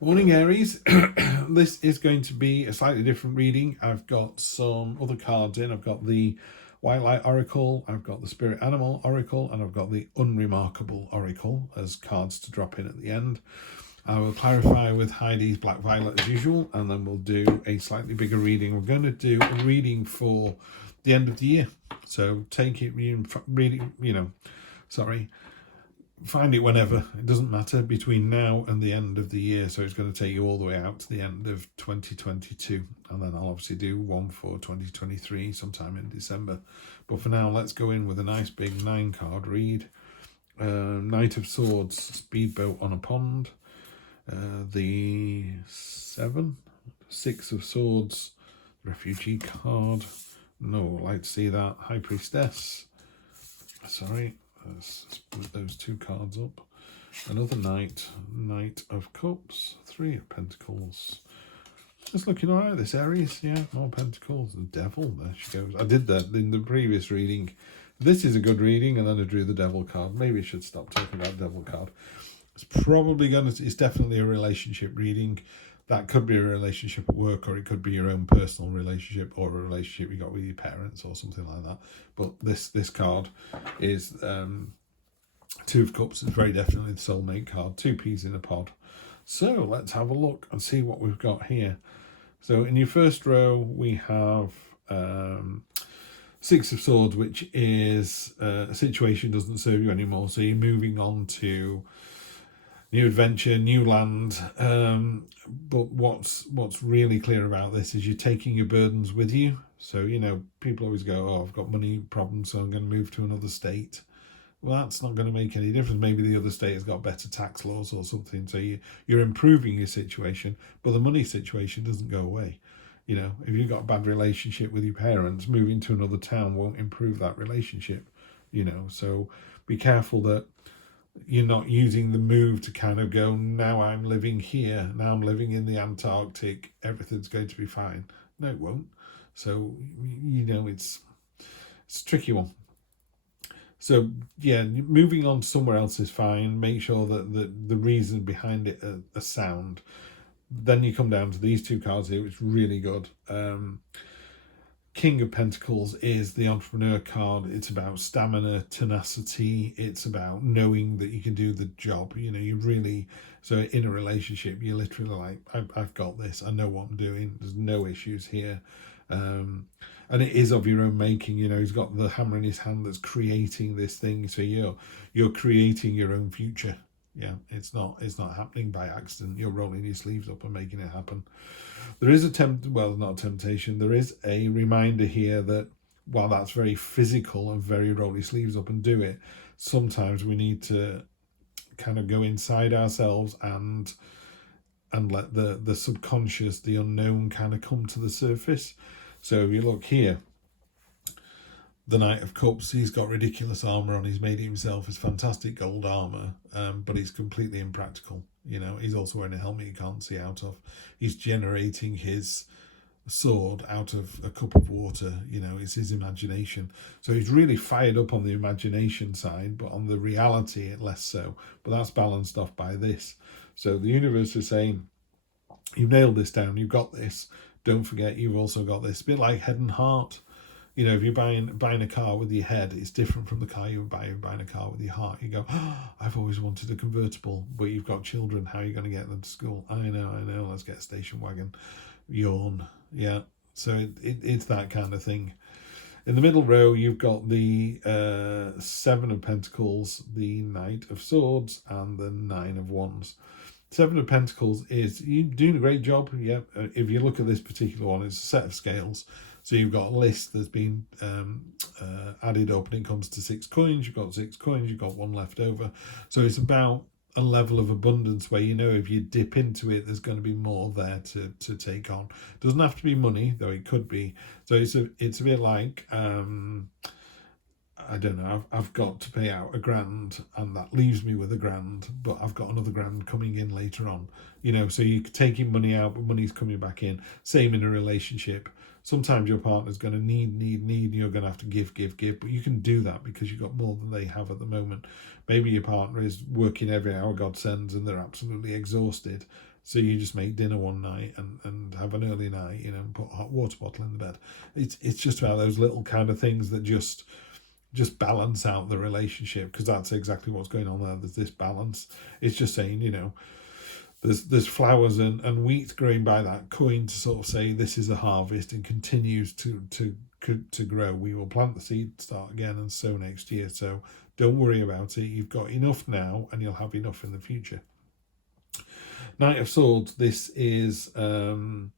Morning, Aries. This is going to be a slightly different reading. I've got some other cards in. I've got the White Light Oracle, I've got the Spirit Animal Oracle, and I've got the Unremarkable Oracle as cards to drop in at the end. I will clarify with Heidi's Black Violet as usual, and then we'll do a slightly bigger reading. We're going to do a reading for the end of the year. So take it, find it whenever. It doesn't matter between now and the end of the year. So it's going to take you all the way out to the end of 2022. And then I'll obviously do one for 2023 sometime in December. But for now, let's go in with a nice big 9-card read. Knight of Swords, Speedboat on a Pond. The 6 of Swords, Refugee card. No, I'd like to see that. High Priestess. Sorry. Let's split those 2 cards up. Another Knight of Cups, 3 of Pentacles. It's looking all right, this Aries. Yeah, more Pentacles. The Devil, there she goes. I did that in the previous reading. This is a good reading, and then I drew the Devil card. Maybe I should stop talking about the Devil card. It's definitely a relationship reading. That could be a relationship at work, or it could be your own personal relationship, or a relationship you got with your parents or something like that. But this card is 2 of Cups. It's very definitely the soulmate card. 2 peas in a pod. So let's have a look and see what we've got here. So in your first row, we have 6 of Swords, which is a situation doesn't serve you anymore. So you're moving on to new adventure, new land. But what's really clear about this is you're taking your burdens with you. So, people always go, oh, I've got money problems, so I'm going to move to another state. Well, that's not going to make any difference. Maybe the other state has got better tax laws or something. So you're improving your situation, but the money situation doesn't go away. If you've got a bad relationship with your parents, moving to another town won't improve that relationship. So be careful that you're not using the move to kind of go, now I'm living here, now I'm living in the Antarctic, everything's going to be fine. No, it won't. So, it's a tricky one. So, yeah, moving on somewhere else is fine. Make sure that the reason behind it are sound. Then you come down to these 2 cards here, which is really good. King of Pentacles is the entrepreneur card. It's about stamina, tenacity. It's about knowing that you can do the job. So in a relationship, you're literally like, I've got this. I know what I'm doing. There's no issues here. And it is of your own making. He's got the hammer in his hand that's creating this thing. So you're creating your own future. Yeah, it's not happening by accident. You're rolling your sleeves up and making it happen. There is not a temptation. There is a reminder here that while that's very physical and very roll your sleeves up and do it, sometimes we need to kind of go inside ourselves and let the subconscious, the unknown kind of come to the surface. So if you look here, the Knight of Cups, he's got ridiculous armor on. He's made himself his fantastic gold armor, but it's completely impractical. He's also wearing a helmet you can't see out of. He's generating his sword out of a cup of water. It's his imagination. So he's really fired up on the imagination side, but on the reality, less so. But that's balanced off by this. So the universe is saying, you've nailed this down. You've got this. Don't forget, you've also got this. A bit like head and heart. If you're buying a car with your head, it's different from the car you would buy. You're buying a car with your heart. You go, oh, I've always wanted a convertible, but you've got children. How are you going to get them to school? I know. Let's get a station wagon. Yawn. Yeah. So it's that kind of thing. In the middle row, you've got the 7 of Pentacles, the Knight of Swords, and the 9 of Wands. 7 of Pentacles is, you're doing a great job. Yeah. If you look at this particular one, it's a set of scales. So you've got a list that's been added up, and it comes to 6 coins. You've got 6 coins. You've got 1 left over. So it's about a level of abundance where if you dip into it, there's going to be more there to take on. It doesn't have to be money, though it could be. So it's a bit like, I don't know, I've got to pay out £1,000 and that leaves me with £1,000, but I've got another £1,000 coming in later on. So you're taking money out, but money's coming back in. Same in a relationship. Sometimes your partner's going to need, and you're going to have to give, but you can do that because you've got more than they have at the moment. Maybe your partner is working every hour God sends and they're absolutely exhausted. So you just make dinner one night and have an early night, you know, and put a hot water bottle in the bed. It's just about those little kind of things that just balance out the relationship, because that's exactly what's going on there. There's this balance. It's just saying, you know, there's flowers and wheat growing by that coin to sort of say this is a harvest and continues to grow. We will plant the seed, start again, and sow next year. So don't worry about it. You've got enough now, and you'll have enough in the future. Knight of Swords. This is I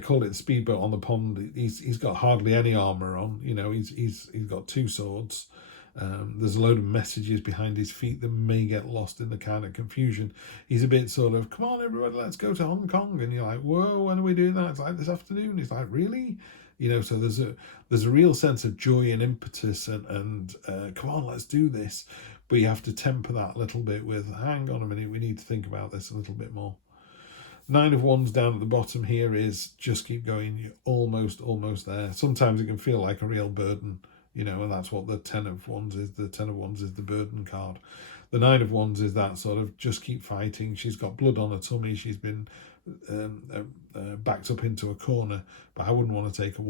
call it the speedboat on the pond. He's got hardly any armor on. You know, he's got two swords. There's a load of messages behind his feet that may get lost in the kind of confusion. He's a bit sort of, come on everybody, let's go to Hong Kong, and you're like, whoa, when are we doing that? It's like this afternoon. He's like, really? You know, so there's a real sense of joy and impetus and come on, let's do this. But you have to temper that a little bit with, hang on a minute, we need to think about this a little bit more. Nine of Wands down at the bottom here is just keep going. You're almost there. Sometimes it can feel like a real burden, you know, and that's what the Ten of Wands is. The Ten of Wands is the burden card. The Nine of Wands is that sort of just keep fighting. She's got blood on her tummy. She's been backed up into a corner, but I wouldn't want to take on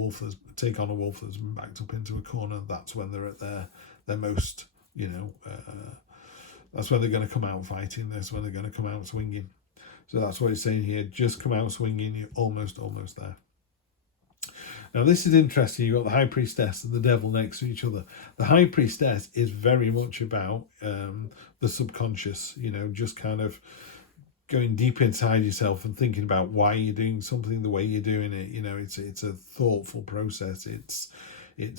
a wolf that's been backed up into a corner. That's when they're at their most, you know, that's when they're going to come out fighting. That's when they're going to come out swinging. So that's what it's saying here. Just come out swinging. You're almost there. Now this is interesting. You've got the High Priestess and the Devil next to each other. The High Priestess is very much about the subconscious, you know, just kind of going deep inside yourself and thinking about why you're doing something the way you're doing it. You know, it's a thoughtful process. It's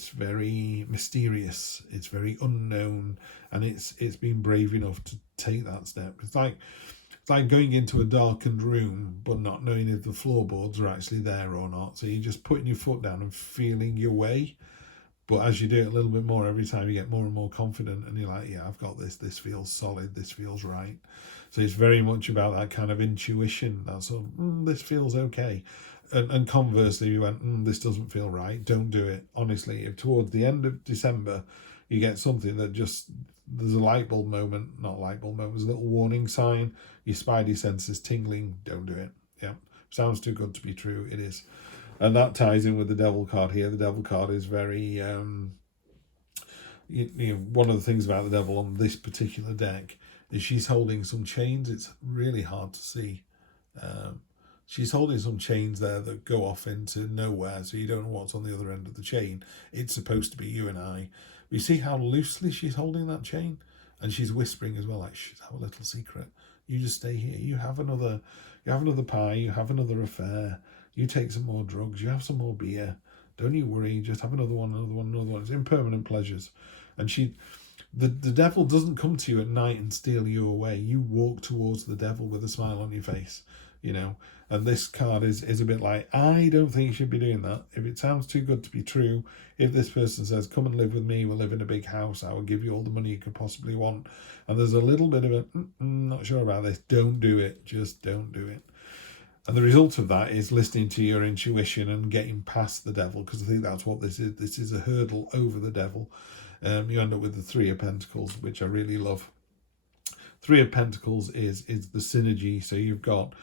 very mysterious. It's very unknown, and it's being brave enough to take that step. It's like going into a darkened room but not knowing if the floorboards are actually there or not. So you're just putting your foot down and feeling your way. But as you do it a little bit more, every time you get more and more confident, and you're like, yeah, I've got this. This feels solid. This feels right. So it's very much about that kind of intuition. That sort of, this feels okay. And conversely, you went, this doesn't feel right. Don't do it. Honestly, if towards the end of December, you get something that just, there's a light bulb moment, not light bulb moment, there's a little warning sign, your spidey sense is tingling, don't do it. Yeah, sounds too good to be true, it is. And that ties in with the Devil card here. The Devil card is very, you know, one of the things about the Devil on this particular deck is she's holding some chains. It's really hard to see. She's holding some chains there that go off into nowhere, so you don't know what's on the other end of the chain. It's supposed to be you and I. You see how loosely she's holding that chain? And she's whispering as well, like, shh, have a little secret. You just stay here. You have another pie. You have another affair. You take some more drugs. You have some more beer. Don't you worry. Just have another one. It's impermanent pleasures. And the devil doesn't come to you at night and steal you away. You walk towards the devil with a smile on your face, you know. And this card is a bit like, I don't think you should be doing that. If it sounds too good to be true, if this person says, come and live with me, we'll live in a big house, I will give you all the money you could possibly want, and there's a little bit of a, not sure about this, don't do it, just don't do it. And the result of that is listening to your intuition and getting past the devil, because I think that's what this is. This is a hurdle over the devil. You end up with the Three of Pentacles, which I really love. Three of Pentacles is the synergy. So you've got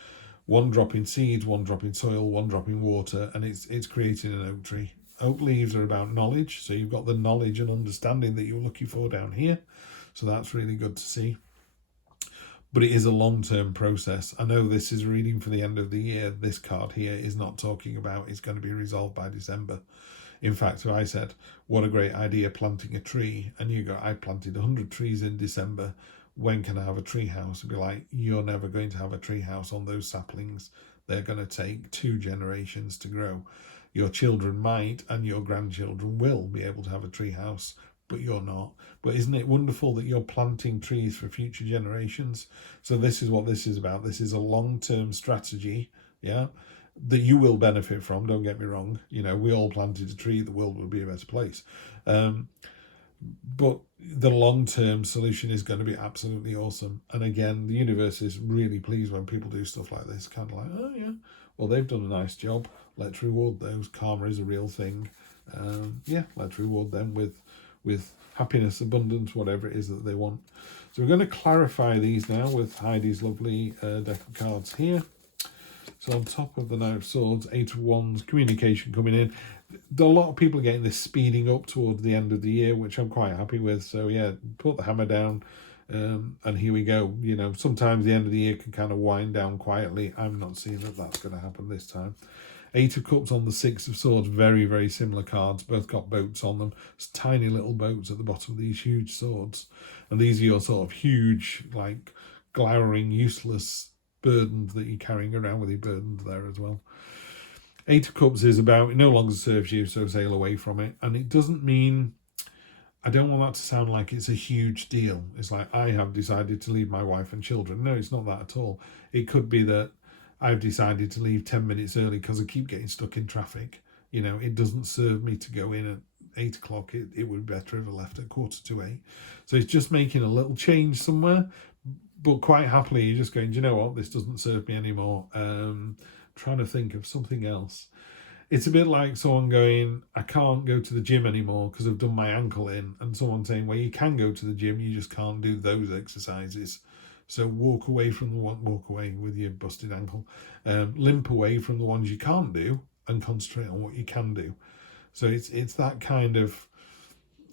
one dropping seeds, one dropping soil, one dropping water, and it's creating an oak tree. Oak leaves are about knowledge, so you've got the knowledge and understanding that you're looking for down here. So that's really good to see. But it is a long-term process. I know this is reading for the end of the year. This card here is not talking about it's going to be resolved by December. In fact, so I said, what a great idea, planting a tree. And you go, I planted 100 trees in December. When can I have a tree house? It'd be like, you're never going to have a tree house on those saplings. They're going to take 2 generations to grow. Your children might, and your grandchildren will be able to have a tree house, but you're not. But isn't it wonderful that you're planting trees for future generations? So this is what this is about. This is a long-term strategy, yeah, that you will benefit from. Don't get me wrong. You know, we all planted a tree, the world would be a better place. But the long-term solution is going to be absolutely awesome. And again, the universe is really pleased when people do stuff like this. Kind of like, oh yeah, well, they've done a nice job. Let's reward those. Karma is a real thing. Yeah, let's reward them with with happiness, abundance, whatever it is that they want. So we're going to clarify these now with Heidi's lovely deck of cards here. So on top of the Knight of Swords, Eight of Wands, communication coming in. A lot of people are getting this speeding up towards the end of the year, which I'm quite happy with. So yeah, put the hammer down, and here we go. You know, sometimes the end of the year can kind of wind down quietly. I'm not seeing that that's going to happen this time. Eight of Cups on the Six of Swords, very, very similar cards. Both got boats on them. It's tiny little boats at the bottom of these huge swords. And these are your sort of huge, like, glowering, useless burdens that you're carrying around with your burdens there as well. Eight of Cups is about, it no longer serves you, so sail away from it. And it doesn't mean, I don't want that to sound like it's a huge deal. It's like, I have decided to leave my wife and children. No, it's not that at all. It could be that I've decided to leave 10 minutes early because I keep getting stuck in traffic. You know, it doesn't serve me to go in at 8 o'clock. It would be better if I left at 7:45. So it's just making a little change somewhere, but quite happily you're just going, do you know what, this doesn't serve me anymore. Trying to think of something else. It's a bit like someone going, I can't go to the gym anymore because I've done my ankle in, and someone saying, well, you can go to the gym, you just can't do those exercises. So walk away from the one, walk away with your busted ankle, limp away from the ones you can't do and concentrate on what you can do. So it's that kind of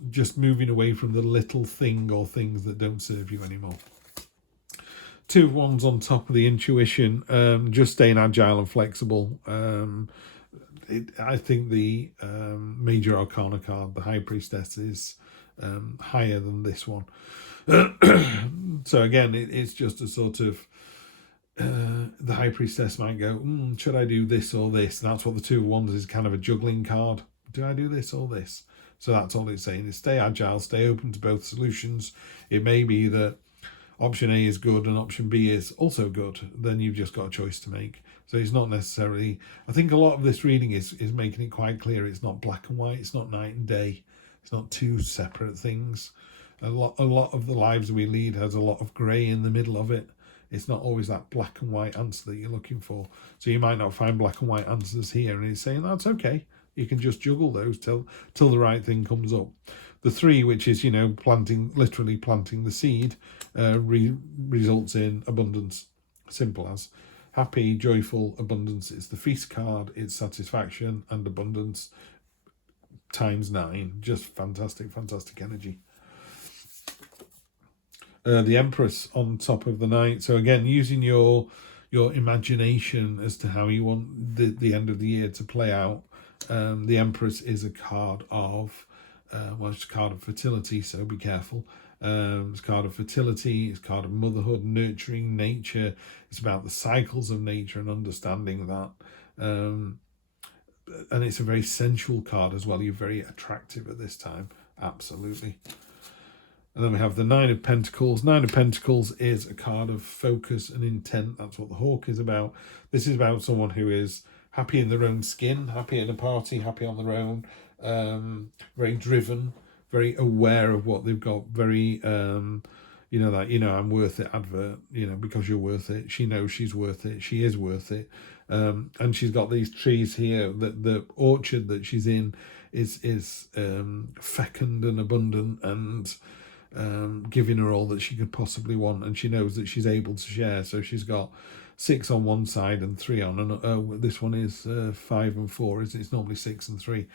just moving away from the little thing or things that don't serve you anymore. Two of Wands on top of the intuition, just staying agile and flexible. I think the Major Arcana card, the High Priestess, is higher than this one. So again, it's just a sort of, the High Priestess might go, should I do this or this? And that's what the Two of Wands is, kind of a juggling card. Do I do this or this? So that's all it's saying, is stay agile, stay open to both solutions. It may be that option A is good and option B is also good. Then you've just got a choice to make. So it's not necessarily, I think a lot of this reading is making it quite clear it's not black and white, it's not night and day. It's not two separate things. A lot of the lives we lead has a lot of grey in the middle of it. It's not always that black and white answer that you're looking for. So you might not find black and white answers here, and he's saying that's okay. You can just juggle those till the right thing comes up. The three, which is, you know, literally planting the seed, results in abundance. Simple as. Happy, joyful, abundance. It's the feast card. It's satisfaction and abundance times 9. Just fantastic, fantastic energy. The Empress on top of the Knight. So again, using your imagination as to how you want the end of the year to play out. The Empress is a card of, it's a card of fertility, so be careful. It's a card of fertility, it's a card of motherhood, nurturing nature. It's about the cycles of nature and understanding that. And it's a very sensual card as well. You're very attractive at this time, absolutely. And then we have the Nine of Pentacles. Nine of Pentacles is a card of focus and intent. That's what the Hawk is about. This is about someone who is happy in their own skin, happy at a party, happy on their own, very driven, very aware of what they've got, very, I'm worth it advert, because you're worth it. She knows she's worth it. She is worth it. And she's got these trees here. The orchard that she's in is fecund and abundant and giving her all that she could possibly want, and she knows that she's able to share. So she's got 6 on one side and 3 on, and this one is 5 and 4. It's normally 6 and 3.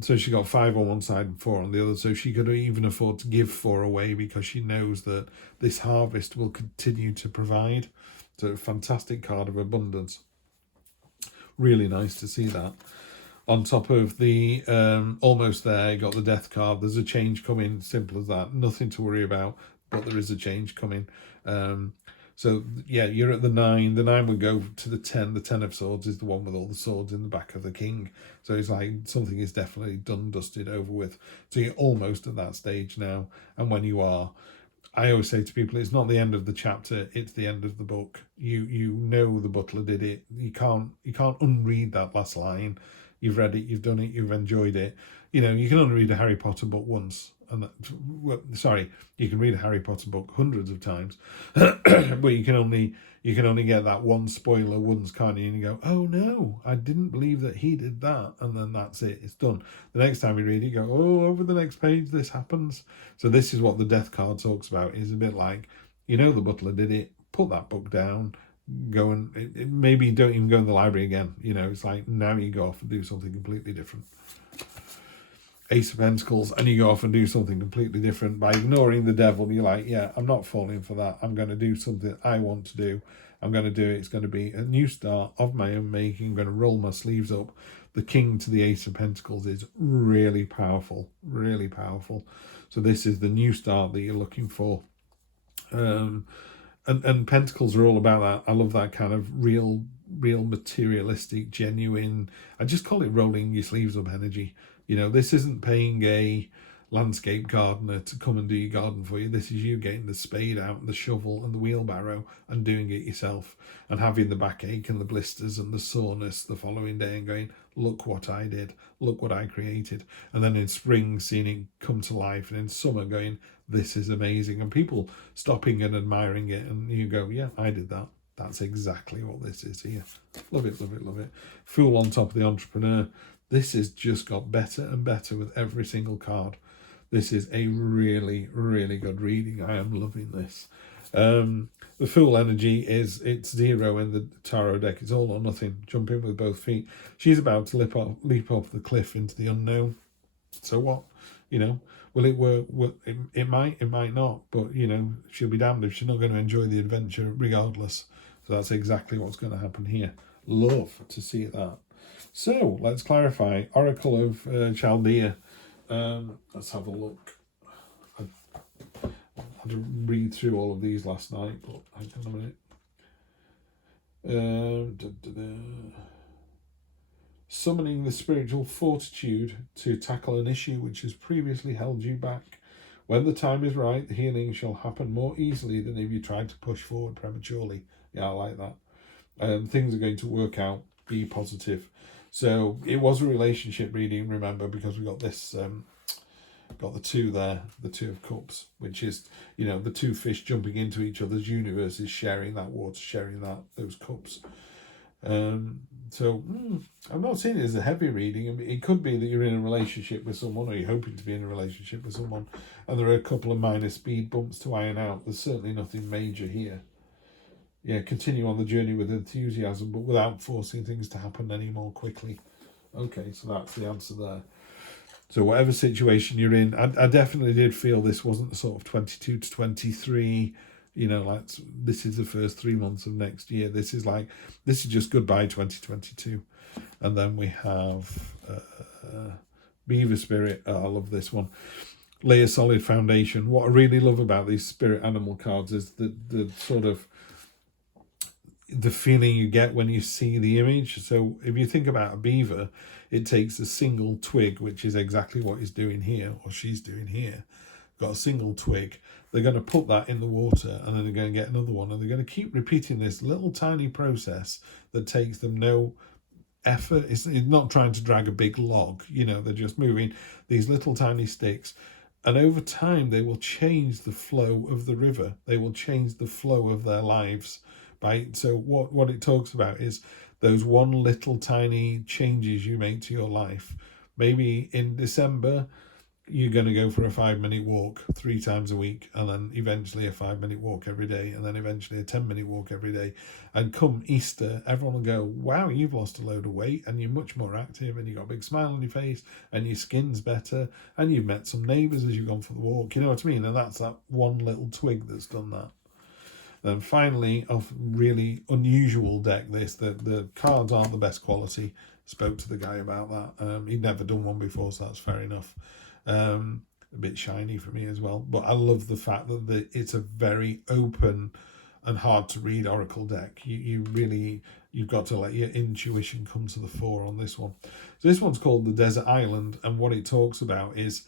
So she got 5 on one side and 4 on the other. So she could even afford to give 4 away because she knows that this harvest will continue to provide. So a fantastic card of abundance. Really nice to see that. On top of the almost there, you got the Death card. There's a change coming, simple as that. Nothing to worry about, but there is a change coming. So yeah, you're at the 9. The 9 would go to the 10. The 10 of Swords is the one with all the swords in the back of the King. So it's like something is definitely done, dusted, over with. So you're almost at that stage now. And when you are, I always say to people, it's not the end of the chapter, it's the end of the book. You know the butler did it. You can't unread that last line. You've read it, you've done it, you've enjoyed it. You can only read a Harry Potter book once, And that, well, sorry, you can read a Harry Potter book hundreds of times, but you can only get that one spoiler once, can't you? And you go, oh no, I didn't believe that he did that, and then that's it, it's done. The next time you read it, you go, oh, over the next page this happens. So this is what the death card talks about. Is a bit like, you know, the butler did it, put that book down, go and maybe don't even go in the library again. You know, it's like now you go off and do something completely different. Ace of Pentacles, and you go off and do something completely different by ignoring the devil. You're like, yeah, I'm not falling for that. I'm going to do something I want to do. I'm going to do it. It's going to be a new start of my own making. I'm going to roll my sleeves up. The King to the Ace of Pentacles is really powerful, really powerful. So this is the new start that you're looking for. And Pentacles are all about that. I love that kind of real materialistic, genuine, I just call it rolling your sleeves up energy. You know, this isn't paying a landscape gardener to come and do your garden for you. This is you getting the spade out, the shovel and the wheelbarrow and doing it yourself, and having the backache and the blisters and the soreness the following day and going, look what I did, look what I created. And then in spring seeing it come to life, and in summer going, this is amazing, and people stopping and admiring it, and you go, yeah, I did that. That's exactly what this is here. Love it, love it, love it. Fool on top of the Entrepreneur. This has just got better and better with every single card. This is a really, really good reading. I am loving this. The Fool energy is, it's 0 in the tarot deck. It's all or nothing. Jump in with both feet. She's about to leap off the cliff into the unknown. So what? You know, will it work? It might not. But, you know, she'll be damned if she's not going to enjoy the adventure regardless. So that's exactly what's going to happen here. Love to see that. So let's clarify. Oracle of Chaldea. Let's have a look. I had to read through all of these last night, but hang on a minute. Summoning the spiritual fortitude to tackle an issue which has previously held you back. When the time is right, the healing shall happen more easily than if you tried to push forward prematurely. Yeah, I like that. Things are going to work out. Be positive. So it was a relationship reading, remember, because we got this, got the two there, the Two of Cups, which is, you know, the two fish jumping into each other's universes, sharing that water, sharing those cups. So I'm not seeing it as a heavy reading. I mean, it could be that you're in a relationship with someone, or you're hoping to be in a relationship with someone, and there are a couple of minor speed bumps to iron out. There's certainly nothing major here. Yeah, continue on the journey with enthusiasm, but without forcing things to happen any more quickly. Okay, so that's the answer there. So whatever situation you're in, I definitely did feel this wasn't the sort of 22 to 23, you know, like this is the first 3 months of next year. This is just goodbye 2022. And then we have Beaver Spirit. Oh, I love this one. Lay a solid foundation. What I really love about these spirit animal cards is the sort of the feeling you get when you see the image. So if you think about a beaver, it takes a single twig, which is exactly what he's doing here, or she's doing here. Got a single twig. They're going to put that in the water, and then they're going to get another one, and they're going to keep repeating this little tiny process that takes them no effort. It's not trying to drag a big log, you know, they're just moving these little tiny sticks. And over time, they will change the flow of the river. They will change the flow of their lives. So what it talks about is those one little tiny changes you make to your life. Maybe in December, you're going to go for a 5-minute walk 3 times a week, and then eventually a 5-minute walk every day, and then eventually a 10-minute walk every day. And come Easter, everyone will go, wow, you've lost a load of weight, and you're much more active, and you've got a big smile on your face, and your skin's better, and you've met some neighbours as you've gone for the walk. You know what I mean? And that's that one little twig that's done that. Then finally, of really unusual deck, the cards aren't the best quality. Spoke to the guy about that. He'd never done one before, so that's fair enough. A bit shiny for me as well. But I love the fact that it's a very open and hard to read oracle deck. You've got to let your intuition come to the fore on this one. So this one's called the Desert Island, and what it talks about is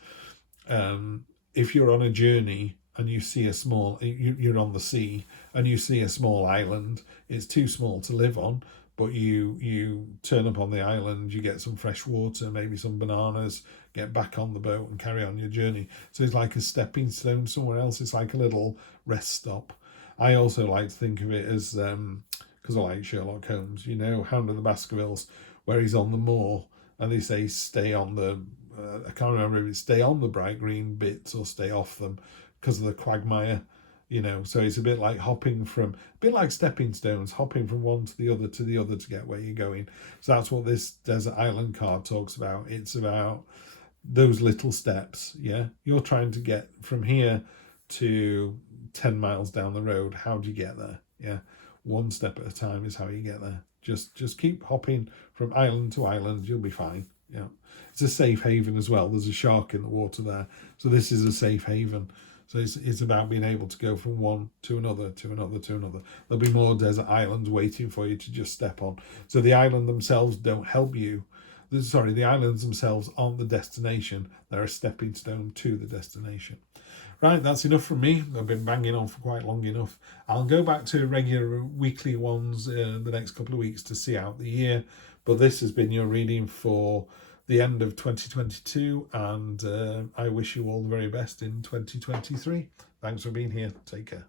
if you're on a journey and you see you're on the sea and you see a small island, it's too small to live on, but you turn up on the island, you get some fresh water, maybe some bananas, get back on the boat and carry on your journey. So it's like a stepping stone somewhere else. It's like a little rest stop. I also like to think of it as, because I like Sherlock Holmes, you know, Hound of the Baskervilles, where he's on the moor and they say stay on the, I can't remember if it's stay on the bright green bits or stay off them because of the quagmire, you know. So it's a bit like a bit like stepping stones, hopping from one to the other to get where you're going. So that's what this desert island card talks about. It's about those little steps. Yeah, you're trying to get from here to 10 miles down the road. How do you get there? Yeah, one step at a time is how you get there. Just keep hopping from island to island, you'll be fine. Yeah, it's a safe haven as well. There's a shark in the water there, so this is a safe haven. So it's about being able to go from one to another, to another, to another. There'll be more desert islands waiting for you to just step on. So the island themselves don't help you. Sorry, the islands themselves aren't the destination. They're a stepping stone to the destination. Right, that's enough from me. I've been banging on for quite long enough. I'll go back to regular weekly ones the next couple of weeks to see out the year. But this has been your reading for the end of 2022, and I wish you all the very best in 2023. Thanks for being here. Take care.